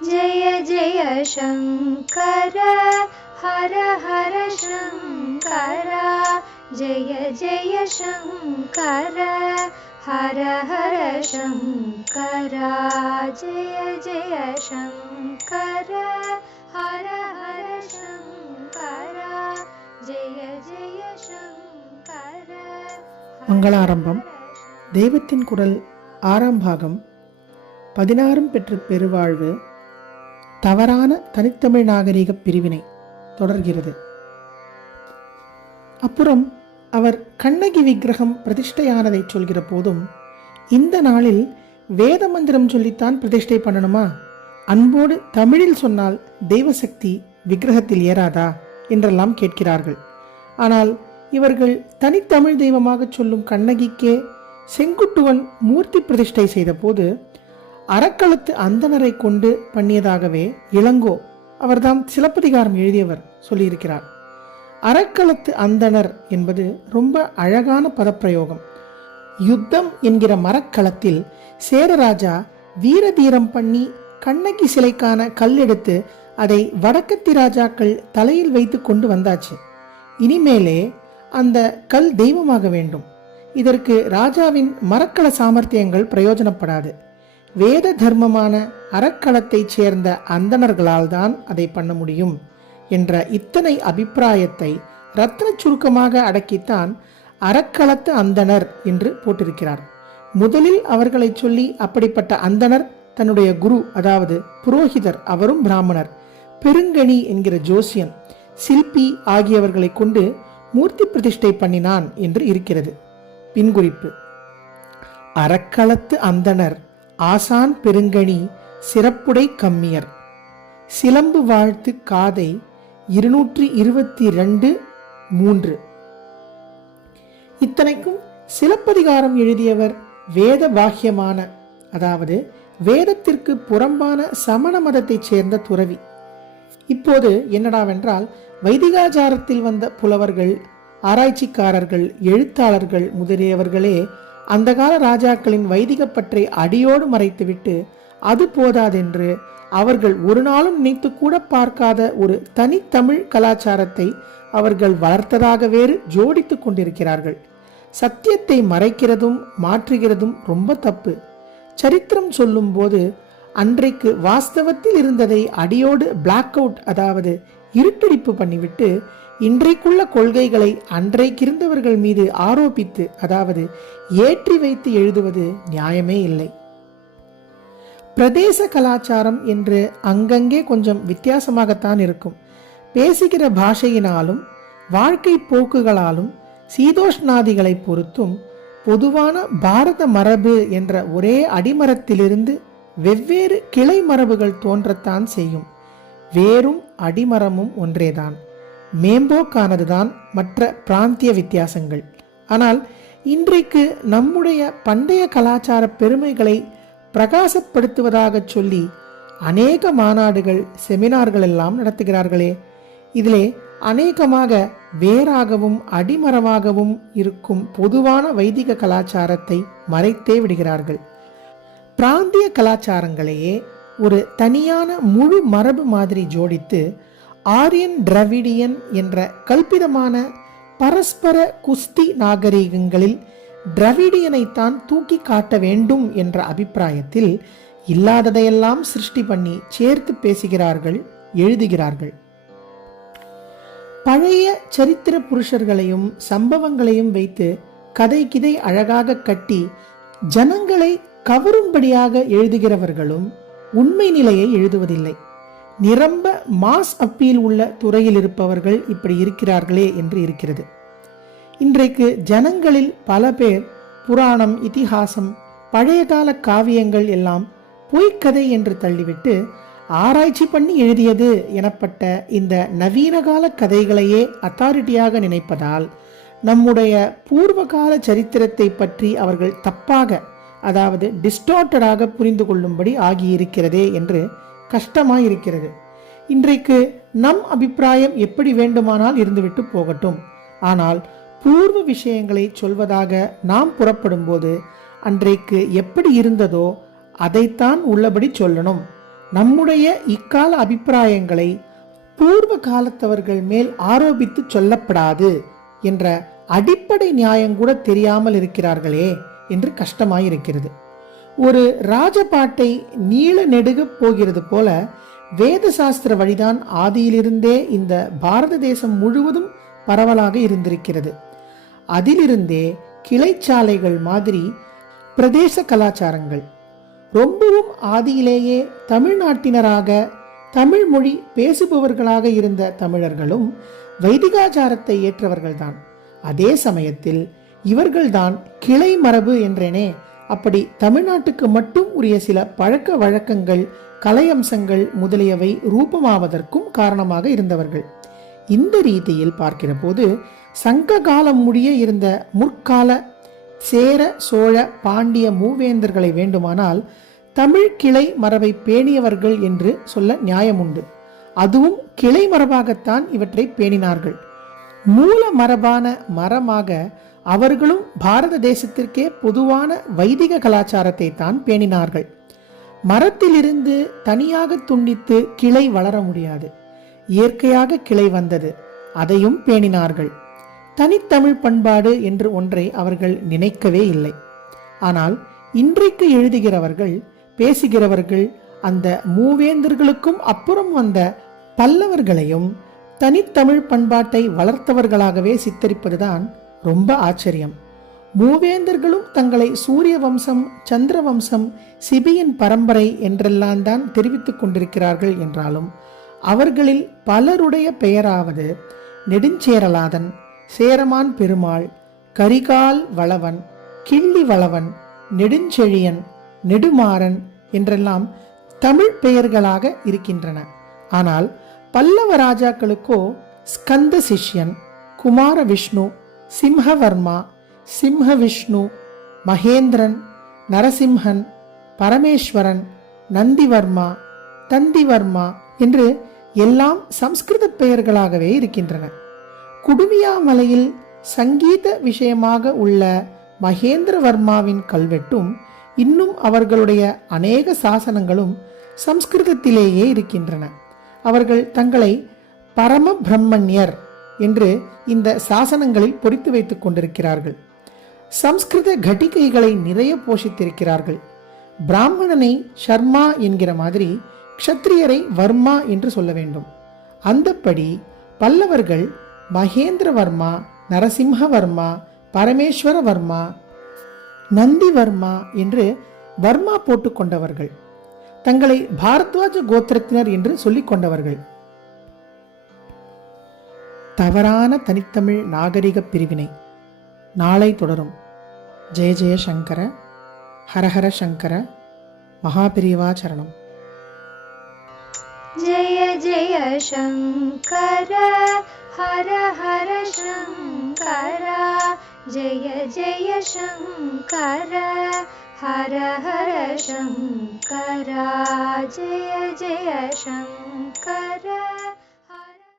जय जय शङ्कर हर हर शङ्कर जय जय शङ्कर हर हर शङ्कर जय जय शङ्कर हर हर शङ्कर जय जय शङ्कर. மங்களாரம்பம் தெய்வத்தின் குரல் 6ஆம் பாகம். 16 பெற்ற பெருவாழ்வு. தவறான தனித்தமிழ் நாகரிக பிரிவினை தொடர்கிறது. அப்புறம் அவர் கண்ணகி விக்கிரகம் பிரதிஷ்டையானதை சொல்கிற போதும், இந்த நாளில் வேத மந்திரம் சொல்லித்தான் பிரதிஷ்டை பண்ணணுமா? அன்போடு தமிழில் சொன்னால் தெய்வசக்தி விக்கிரகத்தில் ஏறாதா என்றெல்லாம் கேட்கிறார்கள். ஆனால் இவர்கள் தனித்தமிழ் தெய்வமாக சொல்லும் கண்ணகிக்கே செங்குட்டுவன் மூர்த்தி பிரதிஷ்டை செய்த போது அறக்களத்து அந்தணரை கொண்டு பண்ணியதாகவே இளங்கோ, அவர்தாம் சிலப்பதிகாரம் எழுதியவர், சொல்லியிருக்கிறார். அறக்களத்து அந்தணர் என்பது ரொம்ப அழகான பதப்பிரயோகம். யுத்தம் என்கிற மரக்களத்தில் சேரராஜா வீரதீரம் பண்ணி கண்ணகி சிலைக்கான கல் எடுத்து அதை வடக்கத்தி ராஜாக்கள் தலையில் வைத்து கொண்டு வந்தாச்சு. இனிமேலே அந்த கல் தெய்வமாக வேண்டும். இதற்கு ராஜாவின் மரக்கள சாமர்த்தியங்கள் பிரயோஜனப்படாது. வேத தர்மமான அறக்களத்தைச் சேர்ந்த அந்தணர்களால் தான் அதை பண்ண முடியும் என்ற இத்தனை அபிப்பிராயத்தை ரத்ன சுருக்கமாக அடக்கித்தான் அறக்களத்து அந்தணர் என்று போட்டிருக்கிறார். முதலில் அவர்களை சொல்லி அப்படிப்பட்ட அந்தணர் தன்னுடைய குரு, அதாவது புரோகிதர், அவரும் பிராமணர், பெருங்கணி என்கிற ஜோசியன், சில்பி ஆகியவர்களை கொண்டு மூர்த்தி பிரதிஷ்டை பண்ணினான் என்று இருக்கிறது. பின்குறிப்பு: அறக்களத்து அந்தணர் ஆசான் பெருங்கணி சிறப்புடை கம்மியர். சிலம்பு வாழ்த்து காதை 222-3. இத்தனைக்கும் சிலப்பதிகாரம் எழுதியவர் வேத பாக்கியமான, அதாவது வேதத்திற்கு புறம்பான சமண மதத்தைச் சேர்ந்த துறவி. இப்போது என்னடாவென்றால், வைதிகாச்சாரத்தில் வந்த புலவர்கள், ஆராய்ச்சிக்காரர்கள், எழுத்தாளர்கள் முதலியவர்களே அந்த கால ராஜாக்களின் வைதிக பற்றை அடியோடு மறைத்துவிட்டு, அது போதாதென்று அவர்கள் ஒரு நாளும் நினைத்து கூட பார்க்காத ஒரு தனித்தமிழ் கலாச்சாரத்தை அவர்கள் வளர்த்ததாக வேறு ஜோடித்து கொண்டிருக்கிறார்கள். சத்தியத்தை மறைக்கிறதும் மாற்றுகிறதும் ரொம்ப தப்பு. சரித்திரம் சொல்லும் போது அன்றைக்கு வாஸ்தவத்தில் இருந்ததை அடியோடு பிளாக் அவுட், அதாவது இருட்டடிப்பு பண்ணிவிட்டு இன்றைக்குள்ள கொள்கைகளை அன்றைக்கிருந்தவர்கள் மீது ஆரோபித்து, அதாவது ஏற்றி வைத்து எழுதுவது நியாயமே இல்லை. பிரதேச கலாச்சாரம் என்று அங்கங்கே கொஞ்சம் வித்தியாசமாகத்தான் இருக்கும். பேசுகிற பாஷையினாலும் வாழ்க்கை போக்குகளாலும் சீதோஷ்ணாதிகளை பொறுத்தும் பொதுவான பாரத மரபு என்ற ஒரே அடிமரத்திலிருந்து வெவ்வேறு கிளை மரபுகள் தோன்றத்தான் செய்யும். வேறும் அடிமரமும் ஒன்றேதான். மேம்போக்கானதுதான் மற்ற பிராந்திய வித்தியாசங்கள். ஆனால் இன்றைக்கு நம்முடைய பண்டைய கலாச்சார பெருமைகளை பிரகாசப்படுத்துவதாக சொல்லி அநேக மாநாடுகள், செமினார்கள் எல்லாம் நடத்துகிறார்களே, இதிலே அநேகமாக வேறாகவும் அடிமரமாகவும் இருக்கும் பொதுவான வைதிக கலாச்சாரத்தை மறைத்தே விடுகிறார்கள். பிராந்திய கலாச்சாரங்களையே ஒரு தனியான முழு மரபு மாதிரி ஜோடித்து ஆரியன் டிராவிடியன் என்ற கல்பிதமான பரஸ்பர குஸ்தி நாகரிகங்களில் டிராவிடியனைத்தான் தூக்கி காட்ட வேண்டும் என்ற அபிப்பிராயத்தில் இல்லாததையெல்லாம் சிருஷ்டி பண்ணி சேர்த்து பேசுகிறார்கள், எழுதுகிறார்கள். பழைய சரித்திர புருஷர்களையும் சம்பவங்களையும் வைத்து கதை கிதை அழகாக கட்டி ஜனங்களை கவரும்படியாக எழுதுகிறவர்களும் உண்மை நிலையை எழுதுவதில்லை. நிரம்ப மாஸ் அப்பீல் உள்ள துறையில் இருப்பவர்கள் இப்படி இருக்கிறார்களே என்று இருக்கிறது. இன்றைக்கு ஜனங்களில் பல பேர் புராணம், இதிகாசம், பழைய கால காவியங்கள் எல்லாம் பொய்க்கதை என்று தள்ளிவிட்டு ஆராய்ச்சி பண்ணி எழுதியது எனப்பட்ட இந்த நவீன கால கதைகளையே அத்தாரிட்டியாக நினைப்பதால் நம்முடைய பூர்வகால சரித்திரத்தை பற்றி அவர்கள் தப்பாக, அதாவது டிஸ்டார்டடாக புரிந்து கொள்ளும்படி ஆகியிருக்கிறதே என்று கஷ்டமாயிருக்கிறது. இன்றைக்கு நம் அபிப்பிராயம் எப்படி வேண்டுமானால் இருந்துவிட்டு போகட்டும். ஆனால் பூர்வ விஷயங்களை சொல்வதாக நாம் புறப்படும் போது அன்றைக்கு எப்படி இருந்ததோ அதைத்தான் உள்ளபடி சொல்லணும். நம்முடைய இக்கால அபிப்பிராயங்களை பூர்வ காலத்தவர்கள் மேல் ஆரோபித்து சொல்லப்படாது என்ற அடிப்படை நியாயம் கூட தெரியாமல் இருக்கிறார்களே என்று கஷ்டமாயிருக்கிறது. ஒரு ராஜபாட்டை நீள நெடுக போகிறது போல வேத சாஸ்திர வழிதான் ஆதியிலிருந்தே இந்த பாரத தேசம் முழுவதும் பரவலாக இருந்திருக்கிறது. அதிலிருந்தே கிளைச்சாலைகள் மாதிரி பிரதேச கலாச்சாரங்கள். ரொம்பவும் ஆதியிலேயே தமிழ்நாட்டினராக தமிழ் மொழி பேசுபவர்களாக இருந்த தமிழர்களும் வைதிகாச்சாரத்தை ஏற்றவர்கள்தான். அதே சமயத்தில் இவர்கள்தான் கிளை மரபு என்றேனே, அப்படி தமிழ்நாட்டுக்கு மட்டும் உரிய சில பழக்க வழக்கங்கள், கலையம்சங்கள் முதலியவை ரூபமாவதற்கும் காரணமாக இருந்தவர்கள். இந்த ரீதியில் பார்க்கிற போது சங்க காலம் முடிய இருந்த முற்கால சேர சோழ பாண்டிய மூவேந்தர்களை வேண்டுமானால் தமிழ் கிளை மரபை பேணியவர்கள் என்று சொல்ல நியாயமுண்டு. அதுவும் கிளை மரபாகத்தான் இவற்றை பேணினார்கள். மூல மரபான மரமாக அவர்களும் பாரத தேசத்திற்கே பொதுவான வைதிக கலாச்சாரத்தை தான் பேணினார்கள். மரத்திலிருந்து தனியாக துண்டித்து கிளை வளர முடியாது. இயற்கையாக கிளை வந்தது, அதையும் பேணினார்கள். தனித்தமிழ் பண்பாடு என்று ஒன்றை அவர்கள் நினைக்கவே இல்லை. ஆனால் இன்றைக்கு எழுதுகிறவர்கள், பேசுகிறவர்கள் அந்த மூவேந்தர்களுக்கும் அப்புறம் வந்த பல்லவர்களையும் தனித்தமிழ் பண்பாட்டை வளர்த்தவர்களாகவே சித்தரிப்பதுதான் ரொம்ப ஆச்சரியம். மூவேந்தர்களும் தங்களை சூரிய வம்சம், சந்திர வம்சம், சிபியின் பரம்பரை என்றெல்லாம் தான் தெரிவித்துக் கொண்டிருக்கிறார்கள் என்றாலும் அவர்களில் பலருடைய பெயராவது நெடுஞ்சேரலாதன், சேரமான் பெருமாள், கரிகால் வளவன், கிள்ளி வளவன், நெடுஞ்செழியன், நெடுமாறன் என்றெல்லாம் தமிழ் பெயர்களாக இருக்கின்றன. ஆனால் பல்லவ ராஜாக்களுக்கோ ஸ்கந்த சிஷ்யன், குமார விஷ்ணு, சிம்ஹவர்மா, சிம்ஹ விஷ்ணு, மகேந்திரன், நரசிம்ஹன், பரமேஸ்வரன், நந்திவர்மா, தந்திவர்மா என்று எல்லாம் சம்ஸ்கிருத பெயர்களாகவே இருக்கின்றன. குடுமியாமலையில் சங்கீத விஷயமாக உள்ள மகேந்திரவர்மாவின் கல்வெட்டும் இன்னும் அவர்களுடைய அநேக சாசனங்களும் சம்ஸ்கிருதத்திலேயே இருக்கின்றன. அவர்கள் தங்களை பரம பிரம்மண்யர் என்று இந்த சாசனங்களில் பொறித்து வைத்துக் கொண்டிருக்கிறார்கள். சம்ஸ்கிருத கட்டிகைகளை நிறைய போஷித்திருக்கிறார்கள். பிராமணனை ஷர்மா என்கிற மாதிரி க்ஷத்ரியரை வர்மா என்று சொல்ல வேண்டும். அந்தப்படி பல்லவர்கள் மகேந்திரவர்மா, நரசிம்ஹவர்மா, பரமேஸ்வரவர்மா, நந்திவர்மா என்று வர்மா போட்டுக் கொண்டவர்கள். தங்களை பாரத்வாஜ கோத்திரத்தினர் என்று சொல்லிக் கொண்டவர்கள். தவறான தனித்தமிழ் நாகரிக பிரிவினை நாளை தொடரும். ஜெய ஜெய சங்கர, ஹரஹர சங்கர, மகாபிரிவா சரணம். जय जय शङ्कर हर हर शङ्कर, जय जय शङ्कर हर हर शङ्कर, जय जय शङ्कर.